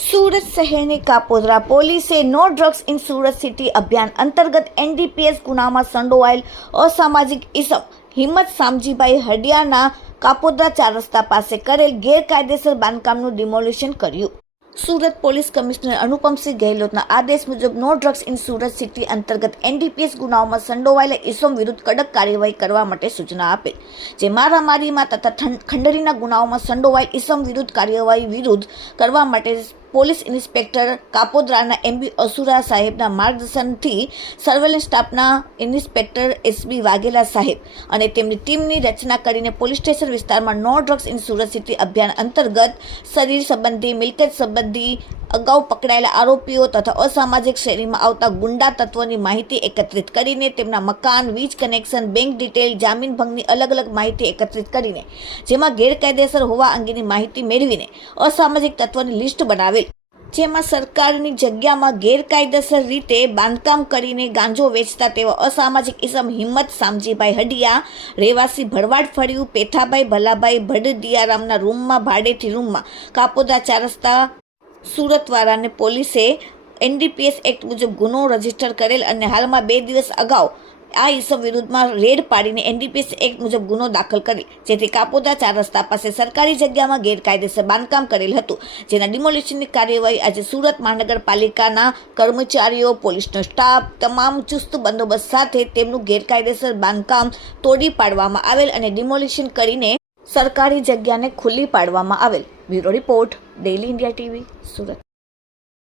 સુરત શહેરની કાપોદ્રા પોલીસે no drugs in Surat city અભિયાન અંતર્ગત એનડીપીએસ ગુનામાં સંડોવાયેલ અસામાજિક ઇસમ હિંમત સામજીભાઈ હડિયાના કાપોદ્રા 4 રસ્તા પાસે કરેલ ગેરકાયદેસર બાંધકામનું ડિમોલિશન કર્યું. સુરત પોલીસ કમિશનર અનુપમસિંહ ગેહલોતના આદેશ મુજબ no drugs in Surat city અંતર્ગત એનડીપીએસ ગુનાઓમાં સંડોવાયેલા ઇસમ વિરુદ્ધ કડક કાર્યવાહી કરવા માટે સૂચના આપેલ. જે મારામારીમાં તથા ખંડણીના ગુનાઓમાં સંડોવાયેલ ઇસમ વિરુદ્ધ કાર્યવાહી વિરુદ્ધ કરવા માટે પોલીસ ઇન્સ્પેક્ટર કાપોદ્રાના એમબી અસુરા સાહેબના માર્ગદર્શનથી સર્વેલન્સ સ્ટાફના ઇન્સ્પેક્ટર એસબી વાઘેલા સાહેબ અને તેમની ટીમની રચના કરીને પોલીસ સ્ટેશન વિસ્તારમાં no drugs in Surat city અભિયાન અંતર્ગત શરીર સંબંધી મિલકત સંબંધી અગાઉ પકડાયેલા આરોપીઓ તથા અસામાજિક શ્રેણીમાં આવતા ગુંડા તત્વોની માહિતી એકત્રિત કરીને તેમના મકાન, વીજ કનેક્શન, બેંક ડિટેલ, જામીન ભંગની અલગ અલગ માહિતી એકત્રિત કરીને જેમાં ગેરકાયદેસર હોવા અંગેની માહિતી મેળવીને અસામાજિક તત્વોની લિસ્ટ બનાવેલ. જેમાં સરકારની જગ્યામાં ગેરકાયદેસર રીતે બાંધકામ કરીને ગાંજો વેચતા તેવા અસામાજિક ઇસમ હિંમત સામજીભાઈ હડિયા રહેવાસી ભરવાડ ફળિયું પેથાભાઈ ભલાભાઈ ભડદિયારામના રૂમમાં ભાડેથી રૂમમાં કાપોદ્રા 4 રસ્તા સુરતવાળાને પોલીસે એનડીપીએસ એક્ટ મુજબ ગુનો રજીસ્ટર કરેલ અને હાલમાં 2 દિવસ અગાઉ આ ઇસમ વિરુદ્ધમાં રેડ પાડીને એનડીપીએસ એક્ટ મુજબ ગુનો દાખલ કરેલ, જેથી કાપોદ્રા 4 રસ્તા પાસે સરકારી જગ્યામાં ગેરકાયદેસર બાંધકામ કરેલ હતું. જેના ડિમોલિશનની કાર્યવાહી આજે સુરત મહાનગરપાલિકાના કર્મચારીઓ, પોલીસનો સ્ટાફ તમામ ચુસ્ત બંદોબસ્ત સાથે તેમનું ગેરકાયદેસર બાંધકામ તોડી પાડવામાં આવેલ અને ડિમોલિશન કરીને સરકારી જગ્યાને ખુલ્લી પાડવામાં આવેલ. Bureau report, daily India TV, Surat.